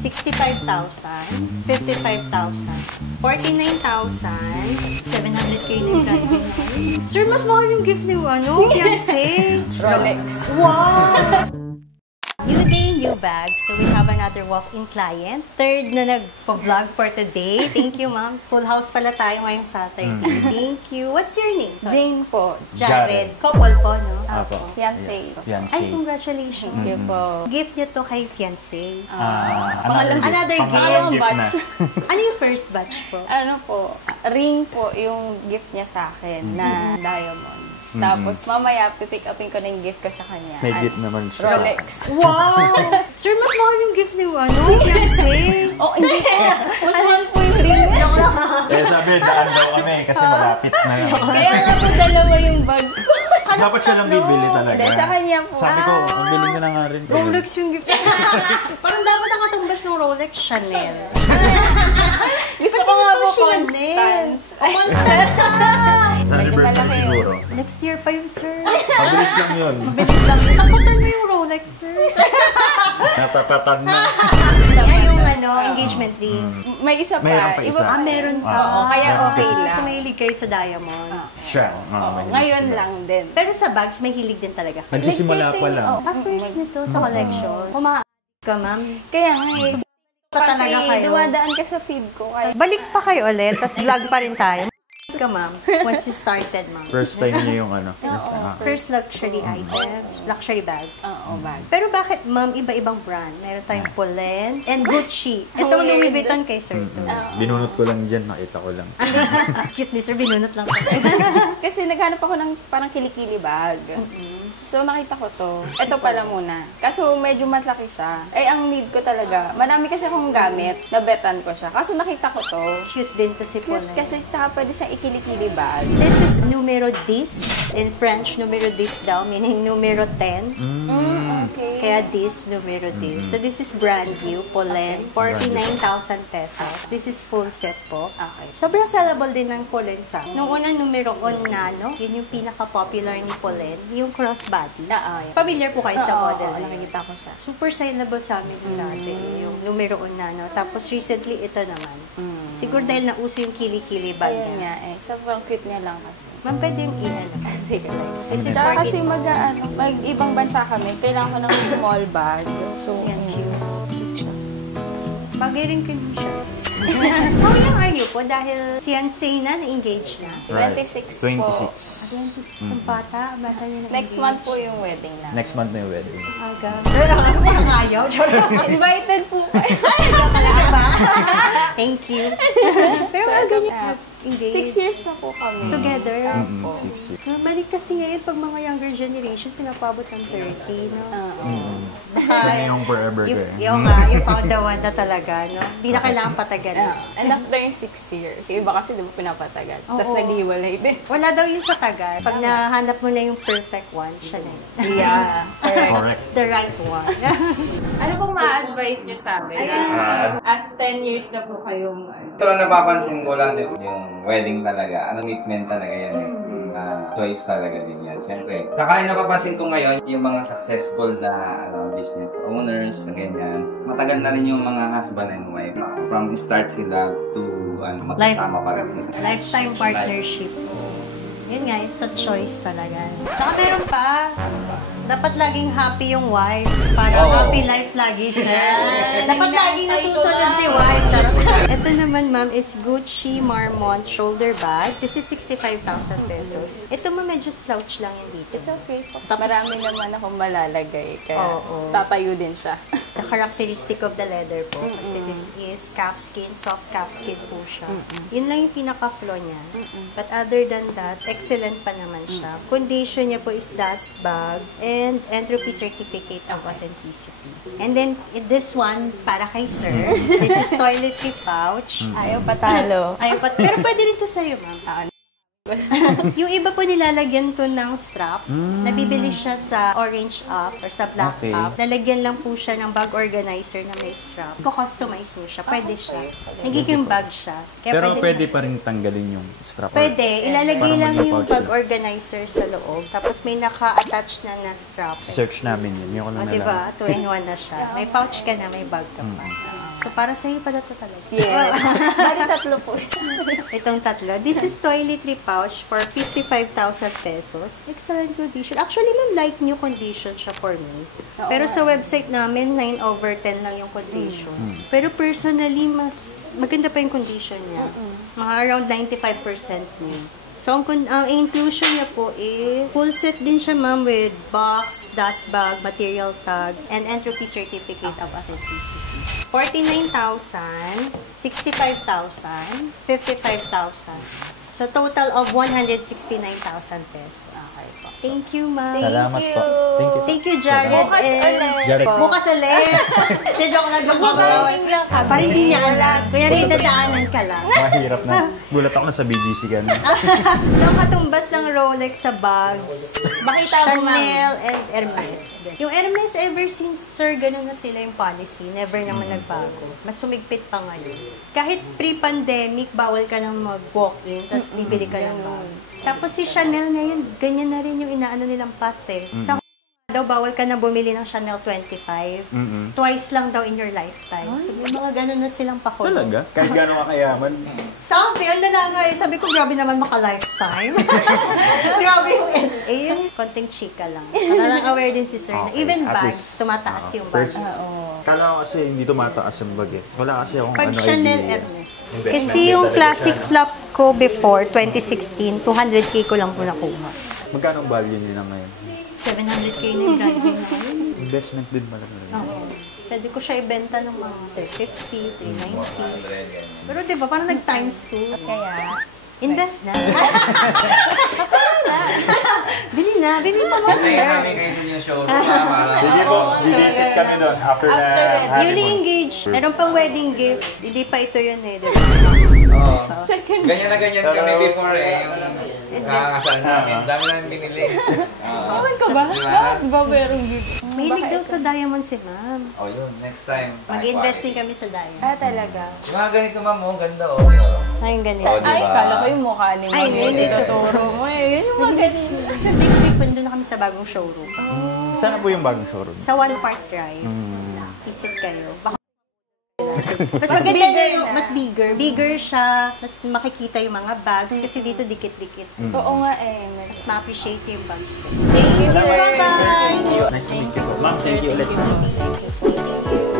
65,000, 55,000, 49,000, 700K na yung Sir, mas mahal yung gift ni fiancé. Rolex. Wow! New day, new bag. So we have another walk-in client. Third na nagpo-vlog for today. Thank you, ma'am. Full house pala tayo ngayong Saturday. Thank you. What's your name? Jane po. Jared. Couple po, no? Apo. Fiancé. Ay, congratulations. Thank you po. Gift niya to kay fiancé. Another gift. batch. Ano yung first batch po? Ano po, ring po yung gift niya sa akin na diamond. Tapos mamaya, pipick upin ko na yung gift ko sa kanya. May gift naman siya. Rolex. Wow! Sir, mas mahal yung gift ni fiancé. Oh, hindi po. Mas mahal po yung ring niya. Eh, sabi, daan daw kami kasi malapit na yun. Kaya nga po dalawa yung bag ko. Dapat siya lang bibili talaga. Hindi, sa kanya po. Sabi ko, ang biling ko na nga rin. Rolex yung gift. Parang dapat ang katumbas ng Rolex, Chanel. Gusto ko nga po Constance. Anniversary siguro. Next year pa yun, sir. Mabilis lang yun. Mabilis lang. Takutan mo yung Rolex, sir. Natapatan na. Yan yung engagement ring. May isa pa. Mayroon pa isa. Meron pa. Oo, kaya okay lang. So, mahilig kayo sa diamonds. Siya. Ngayon lang din. Pero sa bags, may hilig din talaga. Nagsisimula pa lang. First nito sa collection. Kuma ka, ma'am. Kaya nga Pa kasi talaga kayo. dumadaan ka sa feed ko. Kaya Balik pa kayo ulit, tas vlog pa rin tayo. Ka, ma'am. Once you started, ma'am. First time niya yung First luxury item, luxury bag. Oo, bag. Pero bakit, ma'am, iba-ibang brand? Meron tayong Polen and Gucci. Itong Louis Vuitton kay Sir. Binunot ko lang dyan, nakita ko lang. Cute ni Sir, binunot lang. Kasi naghanap ako ng parang kilikili bag. So nakita ko to. Ito pala muna. Kaso medyo malaki siya. Eh, ang need ko talaga. Marami kasi akong gamit. Nabetan ko siya. Kaso nakita ko to. Cute din to si Cute Polen. kasi tsaka pwede siyang ikilikili bag. This is numero 10. In French, numero 10 daw, meaning numero 10. Okay. Kaya this, numero 10. So this is brand new, Polen. 49,000 pesos. This is full set po. Okay. Sobrang sellable din ng Polen sa. Nung unang numero on nano, yun yung pinaka-popular ni Polen, yung crossbody. Yeah. Familiar po kayo sa model. Nakikita ko siya. Super sellable sa amin dati, yung numero on nano. Tapos recently, ito naman. Siguro dahil nauso yung kili-kili bag Ayun niya. nga sobrang cute niya lang kasi. Ma'am, pwede yung iyan. Sige. This is Tsaka for kasi mag-ibang bansa kami, kailangan ko ng small bag. So, cute siya. Bagay rin kayo siya. How young are you po? Dahil fiancé na, na-engage na. 26 po. 26. 26 ang bata. Bata niya na-engage. Next month po yung wedding na. Next month na yung wedding. Aga. Parang ayaw. Invited po kayo. Talaga ba? Thank you. Pero aga niyo engage. 6 years na po kami. Together. 6 years. Normally kasi ngayon, pag mga younger generation, pinapabot ng 30, no? Siya na yung forever ko eh. Yung found the one na talaga, no? Hindi na kailangan patagalin. And after yung 6 years, yung iba kasi di ba pinapatagal. Tapos naghiwalay din. Wala daw yun sa tagal. Pag nahanap mo na yung perfect one, siya na yun. Yeah. Correct. The right one. Ano pong ma-advise nyo sa amin? As 10 years na po kayong Ito lang napapansin ko lang din yung wedding talaga. Anong commitment talaga yan eh. Choice talaga din yan. Siyempre. Saka yung napapansin ko ngayon, yung mga successful na business owners, ganyan. Matagal na rin yung mga husband and wife. From start sila to magkasama pa rin sila. Lifetime partnership. Yun nga, it's a choice talaga. Tsaka meron pa. Dapat laging happy yung wife. Para happy life lagi, sir. Dapat laging nasusunod si wife. Charot. Ito naman, ma'am, is Gucci Marmont shoulder bag. This is 65,000 pesos. Ito, ma'am, medyo slouch lang yan dito. It's okay po. Marami naman akong malalagay. Kaya Oo. tatayo din siya. The characteristic of the leather po. Kasi this is calfskin, soft calfskin po siya. Yun lang yung pinaka-flaw niya. But other than that, excellent pa naman siya. Condition niya po is dust bag and entropy certificate of authenticity. And then, this one, para kay sir. This is toiletry pouch. Ayaw patalo. Pero pwede rin to sa'yo, ma'am. Yung iba po nilalagyan to ng strap. Nabibili siya sa Orange App or sa Black Okay. App. Lalagyan lang po siya ng bag organizer na may strap. Ko-customize niyo siya. Pwede siya. Nagiging bag siya. Kaya Pero pwede pa rin tanggalin yung strap. Pwede. Ilalagay Parang lang yung magpa-pouch bag lang. organizer sa loob. Tapos may naka-attach na strap. Search namin yun. Yung ko O, na diba? lang. 2-in-1 na siya. May pouch ka na, may bag ka pa. So, para sa'yo pala ito talaga. Yes. Bali tatlo po. Itong tatlo. This is toiletry pouch for 55,000 pesos. Excellent condition. Actually, ma'am, light new condition siya for me. Pero sa website namin, 9/10 lang yung condition. Pero personally, mas maganda pa yung condition niya. Mga around 95% new. So, ang inclusion niya po is full set din siya, ma'am, with box, dust bag, material tag, and entropy certificate of authenticity. 49,000, 65,000, 55,000. So, total of 169,000 pesos. Okay po. Thank you, ma'am. Salamat po. Thank you. Thank you, Jared. Bukas and- ulit. Jared. Bukas ulit. Hindi, joke lang. Joke lang. Morning lang kami. Parang hindi niya alam. Kaya dadaanan ka lang. Mahirap na. Gulat ako na sa BGC ka na. So, katumbas ng Rolex sa bags, Makita mo, ma'am. Chanel, and Hermes. Yung Hermes, ever since, sir, ganun na sila yung policy. Never naman nagbago. Mas sumigpit pa ngayon. Kahit pre-pandemic, bawal ka nang mag-walk-in, tapos bibili ka ng bag. Tapos si Chanel ngayon, ganyan na rin yung inaano nilang pate. Sa daw, bawal ka na bumili ng Chanel 25. Twice lang daw in your lifetime. So, may mga ganun na silang pakulo. Talaga? Kahit gano'n ka kayaman. Sabi, ang lalaki. Sabi ko, grabe naman maka-lifetime. Grabe yung SA. Yung konting chika lang. Para lang aware din si sir na Okay, even at bags, least, tumataas yung bag. First, kala ko kasi hindi tumataas yung bag eh. Wala kasi akong Pag ano Chanel idea. Hermes. Kasi yung classic flop ko before, 2016, 200K ko lang po nakuha. Magkano ang value nila ngayon? 700K na yung brand new na yun. Investment din pala. Oo. Pwede ko siya ibenta ng mga 350, 390. Pero diba, parang nag-times 2. Kaya, Invest na. Bili na. Bili pa mo, Kasi sir. namin kayo sa inyong showroom para... Sige po, visit kami doon after na After Newly honeymoon. engaged. Meron pang wedding gift. Hindi pa ito yun eh. Diba? Oo. second. Ganyan na ganyan kami before eh. Yung kakasal namin. Dami namin binili. Ewan ka ba? Bakit ba merong gift? Mahilig daw sa diamond si ma'am. Oh, yun. Next time. Mag-investing kami sa diamond. Ah, talaga? Yung mga ganito, ma'am, oh. Ganda, oh. Ayun, ganito. Oh, diba? Ay, kala ko yung mukha ni Ay, Mami. hindi, Tuturo mo eh. Yun yung mga ganun. Next week, nandun na kami sa bagong showroom. Sana po yung bagong showroom? Sa One Park Drive. Visit kayo. Baka mas Mas maganda bigger na yung, na. mas bigger. Bigger siya, mas makikita yung mga bags kasi dito dikit-dikit. Oo nga eh. Mas ma-appreciate yung bags ko. Thank you, sir. Bye-bye. Nice to meet you po. Ma'am, thank you ulit. Thank you.